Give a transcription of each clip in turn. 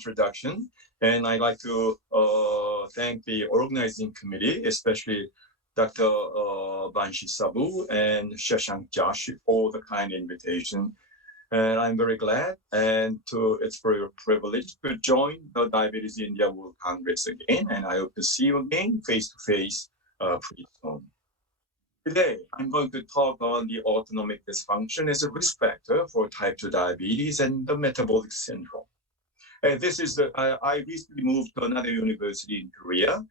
introduction, and I'd like to thank the organizing committee, especially Dr. Banshi Sabu and Shashank Joshi for the kind invitation. And I'm very glad, and it's very privileged to join the Diabetes India World Congress again, and I hope to see you again face-to-face pretty soon. Today, I'm going to talk on the autonomic dysfunction as a risk factor for type 2 diabetes and the metabolic syndrome. And this is I recently moved to another university in Korea,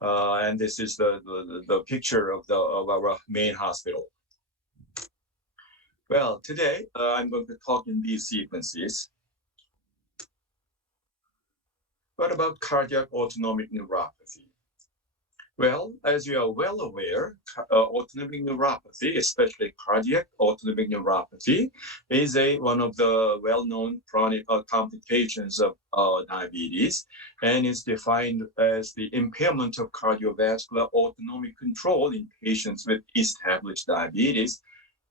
and this is the picture of our main hospital. Well, today I'm going to talk in these sequences. What about cardiac autonomic neuropathy? Well, as you are well aware, autonomic neuropathy, especially cardiac autonomic neuropathy, is one of the well-known chronic complications of diabetes, and is defined as the impairment of cardiovascular autonomic control in patients with established diabetes,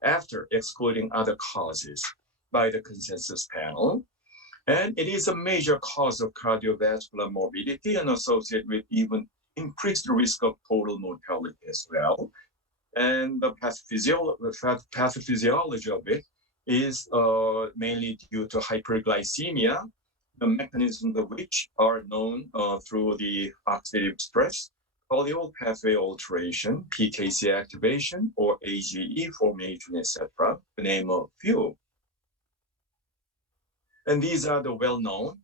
after excluding other causes by the consensus panel. And it is a major cause of cardiovascular morbidity and associated with even increased risk of total mortality as well. And the pathophysiology of it is mainly due to hyperglycemia, the mechanisms of which are known through the oxidative stress, polyol pathway alteration, PKC activation, or AGE formation, etc., to name a few. And these are the well-known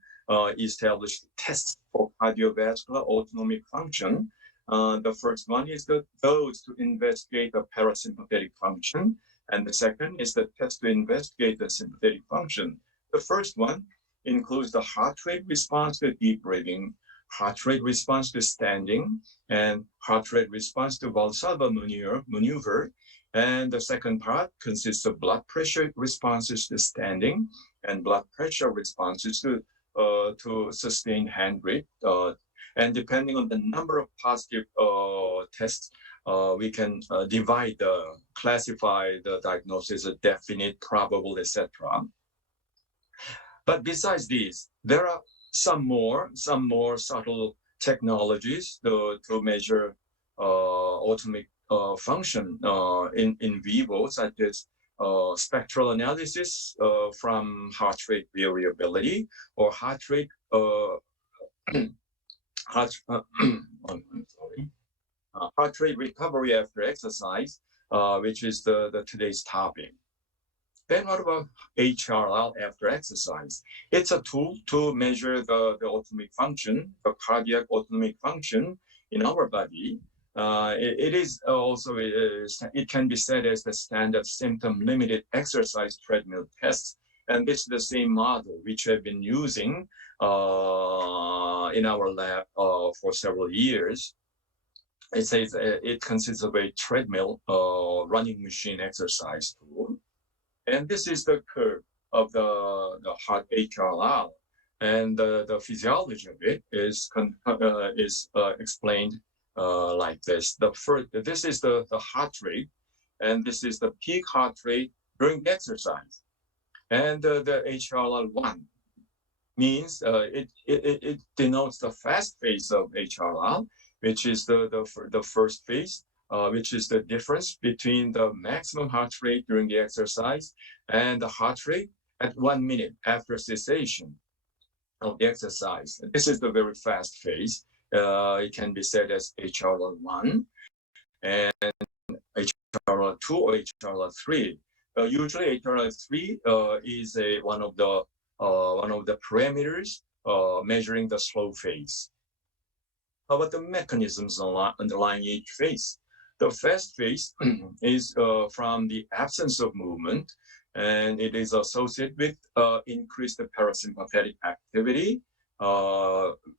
established tests for cardiovascular autonomic function. The first one is those to investigate the parasympathetic function, and the second is the test to investigate the sympathetic function. The first one includes the heart rate response to deep breathing, heart rate response to standing, and heart rate response to Valsalva maneuver. And the second part consists of blood pressure responses to standing and blood pressure responses to sustained hand grip. And depending on the number of positive tests, we can classify the diagnosis as definite, probable, etc. But besides these, there are some more subtle technologies to measure autonomic function in vivo, such as spectral analysis from heart rate variability, or heart rate heart rate recovery after exercise, which is today's topic. Then what about HRL after exercise? It's a tool to measure the autonomic function, the cardiac autonomic function in our body. It is also, it can be said as the standard symptom-limited exercise treadmill test. And this is the same model which we have been using in our lab for several years. It says it consists of a treadmill running machine exercise tool. And this is the curve of the heart HRL, and the physiology of it is explained like this. This is the heart rate, and this is the peak heart rate during the exercise. And the HRL1 means it denotes the fast phase of HRL, which is the first phase, which is the difference between the maximum heart rate during the exercise and the heart rate at 1 minute after cessation of the exercise. This is the very fast phase. It can be said as HRL1 and HRL2 or HRL3. Usually HRL3 is one of the parameters measuring the slow phase. How about the mechanisms underlying each phase? The fast phase is from the absence of movement, and it is associated with increased parasympathetic activity,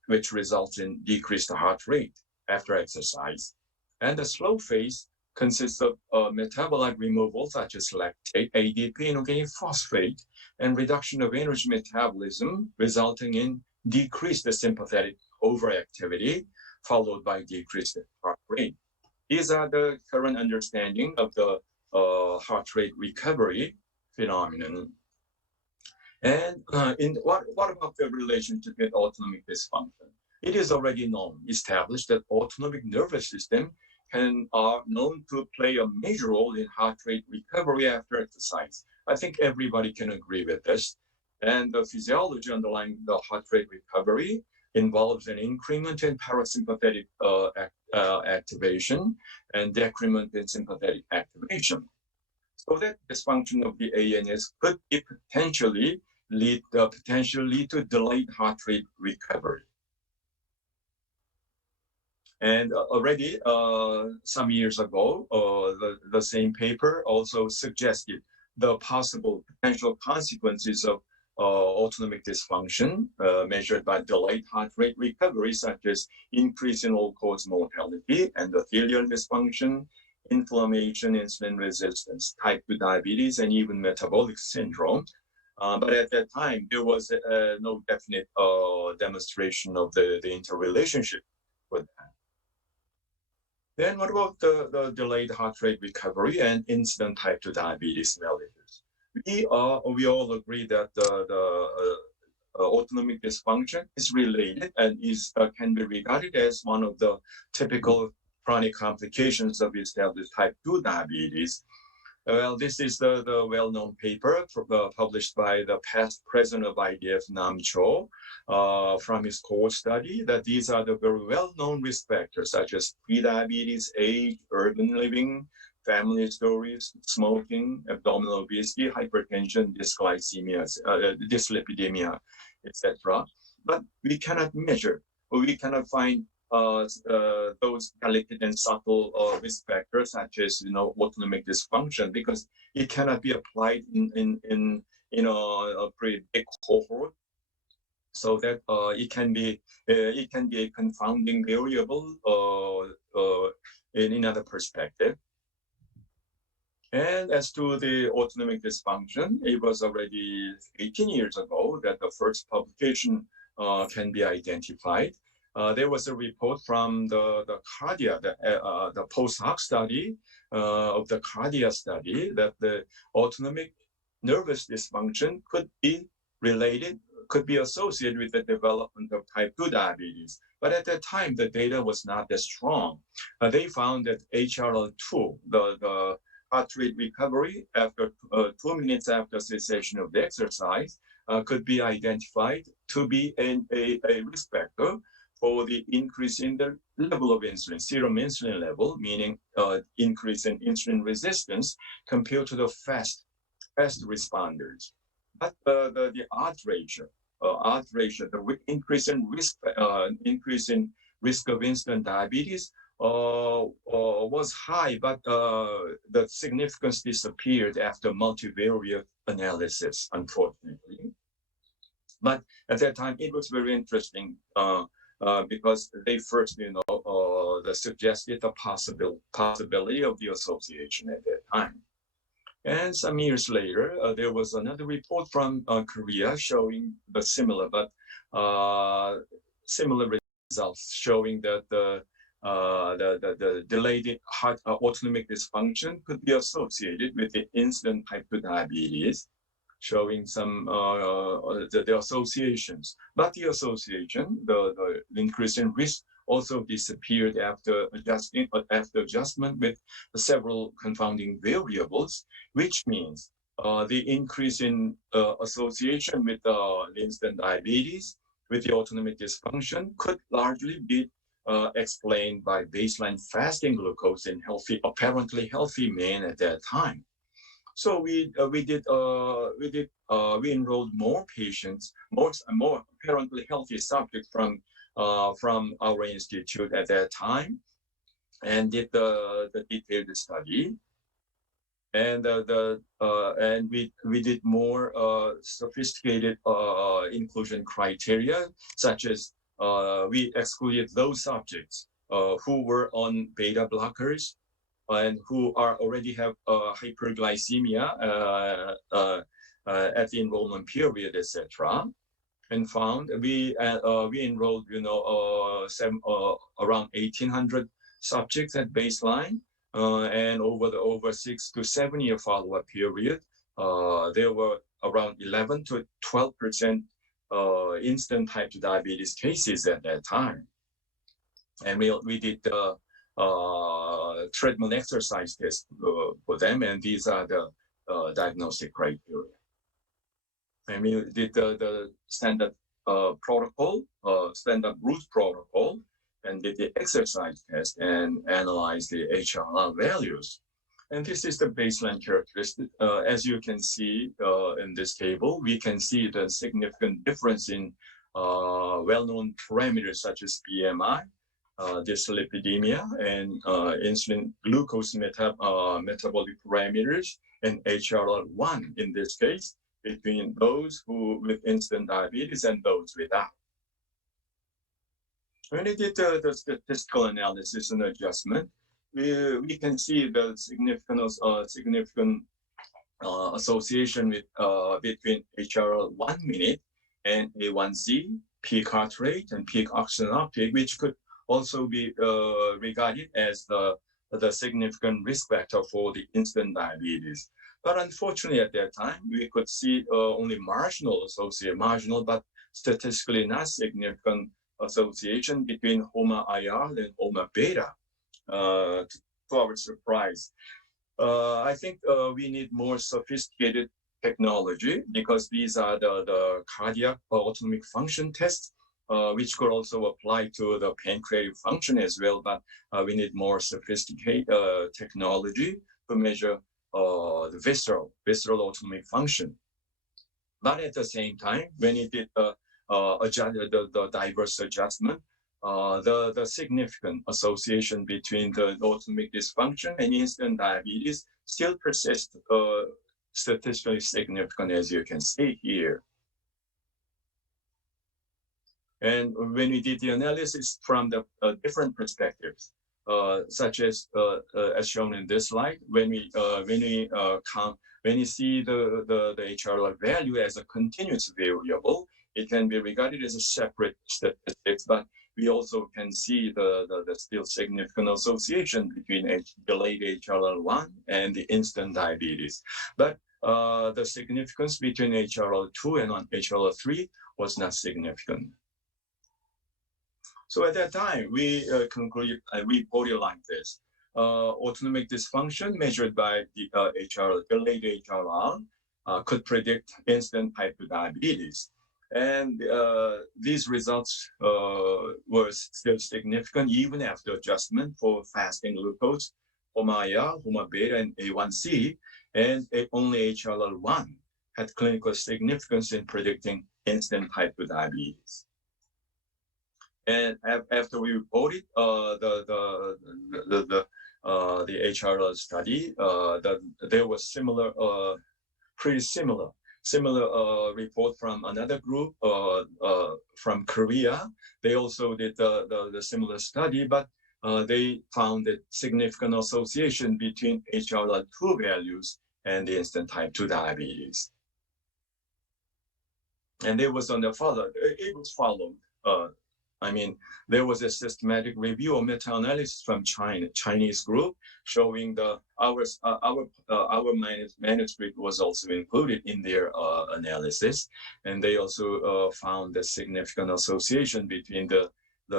which results in decreased heart rate after exercise. And the slow phase consists of metabolic removal, such as lactate, ADP, and organic phosphate, and reduction of energy metabolism, resulting in decreased sympathetic overactivity, followed by decreased heart rate. These are the current understanding of the heart rate recovery phenomenon. And what about the relationship with autonomic dysfunction? It is already established that autonomic nervous system are known to play a major role in heart rate recovery after exercise. I think everybody can agree with this. And the physiology underlying the heart rate recovery involves an increment in parasympathetic activation and decrement in sympathetic activation. So that dysfunction of the ANS could be potentially lead to delayed heart rate recovery. And already some years ago, the same paper also suggested the possible potential consequences of autonomic dysfunction measured by delayed heart rate recovery, such as increase in all-cause mortality, endothelial dysfunction, inflammation, insulin resistance, type 2 diabetes, and even metabolic syndrome. But at that time, there was no definite demonstration of the interrelationship with that. Then what about the delayed heart rate recovery and incident type 2 diabetes mellitus? We all agree that the autonomic dysfunction is related and can be regarded as one of the typical chronic complications of established type 2 diabetes. Well, this is the well-known paper published by the past president of IDF, Nam Cho, from his core study, that these are the very well-known risk factors such as prediabetes, age, urban living, family stories, smoking, abdominal obesity, hypertension, dyslipidemia, etc. But we cannot measure, or we cannot find those delicate and subtle risk factors such as autonomic dysfunction, because it cannot be applied in a pretty big cohort, so that it can be a confounding variable in another perspective. And as to the autonomic dysfunction, it was already 18 years ago that the first publication can be identified. There was a report from the cardia, the post-hoc study of the cardia study, that the autonomic nervous dysfunction could be associated with the development of type 2 diabetes. But at that time, the data was not that strong. They found that HRL2, the heart rate recovery after 2 minutes after cessation of the exercise, could be identified to be a risk factor for the increase in the level of insulin, serum insulin level, meaning increase in insulin resistance compared to the fast responders. But the odds ratio, the increase in risk of insulin diabetes was high, but the significance disappeared after multivariate analysis, unfortunately. But at that time, it was very interesting because they first, suggested the possibility of the association at that time. And some years later, there was another report from Korea showing the similar results, showing that the delayed heart autonomic dysfunction could be associated with the incident type 2 diabetes, showing some the associations. But the association, the increase in risk, also disappeared after adjustment with several confounding variables, which means the increase in association with incident diabetes with the autonomic dysfunction could largely be explained by baseline fasting glucose in apparently healthy men at that time. So we enrolled more patients, more apparently healthy subjects from our institute at that time, and did the detailed study. And we did more sophisticated inclusion criteria, such as we excluded those subjects who were on beta blockers and who already have hyperglycemia at the enrollment period, etc. And found we enrolled around 1,800 subjects at baseline, and over 6 to 7 year follow-up period, there were around 11 to 12% instant type 2 diabetes cases at that time. And we did the treadmill exercise test for them, and these are the diagnostic criteria. And we did the standard protocol, standard route protocol, and did the exercise test and analyzed the HRL values. And this is the baseline characteristic. As you can see in this table, we can see the significant difference in well-known parameters such as BMI, dyslipidemia, and insulin glucose metabolic parameters, and HRL1 in this case, between those who with instant diabetes and those without. When we did the statistical analysis and adjustment, we can see the significant association with between HRL1 minute and A1C, peak heart rate, and peak oxygen uptake, which could also be regarded as the significant risk factor for the instant diabetes. But unfortunately, at that time, we could see only marginal but statistically not significant association between HOMA-IR and HOMA-beta. To our surprise, I think we need more sophisticated technology, because these are the cardiac autonomic function tests, which could also apply to the pancreatic function as well. But we need more sophisticated technology to measure the visceral autonomic function. But at the same time, when it did the diverse adjustment, the significant association between the autonomic dysfunction and instant diabetes still persists, statistically significant, as you can see here. And when we did the analysis from the different perspectives, such as shown in this slide, when we see the HRL value as a continuous variable, it can be regarded as a separate statistics, but we also can see the still significant association between delayed HRL1 and the instant diabetes. But the significance between HRL2 and HRL3 was not significant. So at that time, we concluded, reported like this. Autonomic dysfunction measured by the delayed HRL could predict instant type 2 diabetes. And these results were still significant even after adjustment for fasting glucose, HOMA-IR, HOMA-beta, and A1C, and only HRL1 had clinical significance in predicting instant type 2 diabetes. And after we reported the HRL study, there was pretty similar report from another group from Korea. They also did the similar study, but they found a significant association between HRL2 values and the instant type 2 diabetes. And it was followed. There was a systematic review or meta-analysis from Chinese group showing our manuscript was also included in their analysis, and they also found a significant association between the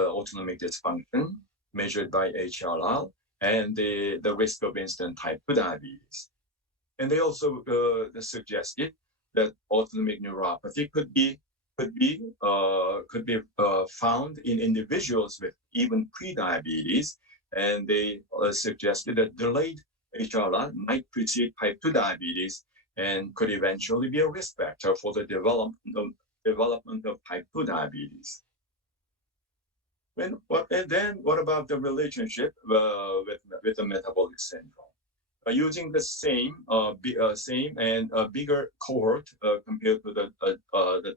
autonomic dysfunction measured by HRL and the risk of instant type 2 diabetes. And they also suggested that autonomic neuropathy could be found in individuals with even pre-diabetes, and they suggested that delayed HRL might precede type 2 diabetes and could eventually be a risk factor for the development of type 2 diabetes. And then what about the relationship with the metabolic syndrome? Using the same and bigger cohort compared to the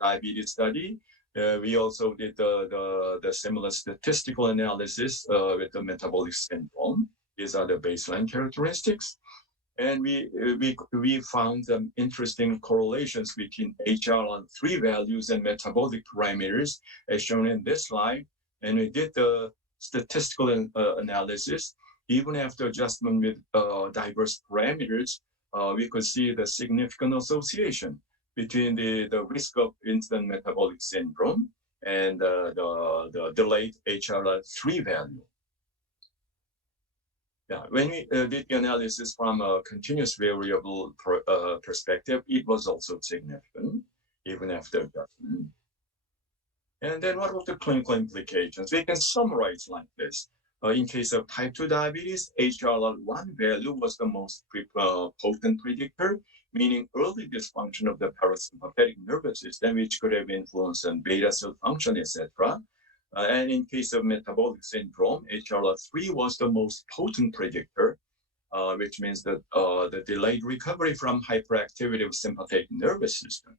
diabetes study, we also did the similar statistical analysis with the metabolic syndrome. These are the baseline characteristics, and we found some interesting correlations between HRL3 values and metabolic parameters, as shown in this slide. And we did the statistical analysis. Even after adjustment with diverse parameters, we could see the significant association between the risk of instant metabolic syndrome and the delayed HRL3 value. Yeah, when we did the analysis from a continuous variable perspective, it was also significant, even after adjustment. And then what about the clinical implications? We can summarize like this. In case of type 2 diabetes, HRL1 value was the most potent predictor, meaning early dysfunction of the parasympathetic nervous system, which could have influenced on beta cell function, etc. And in case of metabolic syndrome, HRL3 was the most potent predictor, which means that the delayed recovery from hyperactivity of sympathetic nervous system.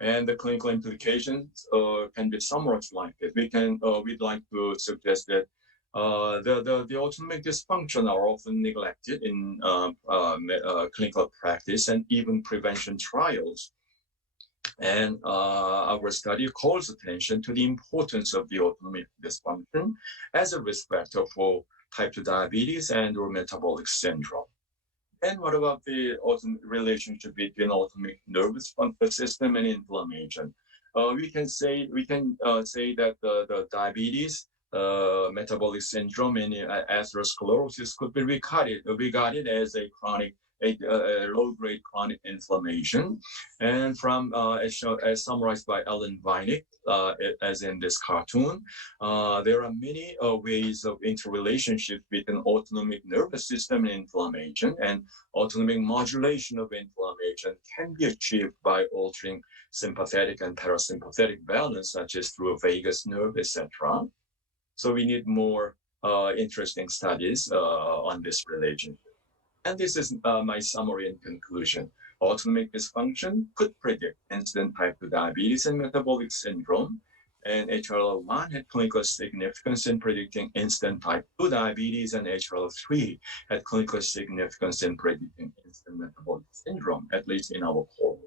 And the clinical implications can be summarized like this. We'd like to suggest that the autonomic dysfunction are often neglected in clinical practice and even prevention trials. And our study calls attention to the importance of the autonomic dysfunction as a risk factor for type 2 diabetes and or metabolic syndrome. And what about the relationship between autonomic nervous system and inflammation? We can say that the diabetes, metabolic syndrome, and atherosclerosis could be regarded as a chronic, low-grade chronic inflammation. And from as summarized by Ellen Vinik, as in this cartoon, there are many ways of interrelationship between autonomic nervous system and inflammation, and autonomic modulation of inflammation can be achieved by altering sympathetic and parasympathetic balance, such as through vagus nerve, etc. So we need more interesting studies on this relationship. And this is my summary and conclusion. Autonomic dysfunction could predict incident type 2 diabetes and metabolic syndrome, and HRL1 had clinical significance in predicting incident type 2 diabetes, and HRL3 had clinical significance in predicting incident metabolic syndrome, at least in our cohort.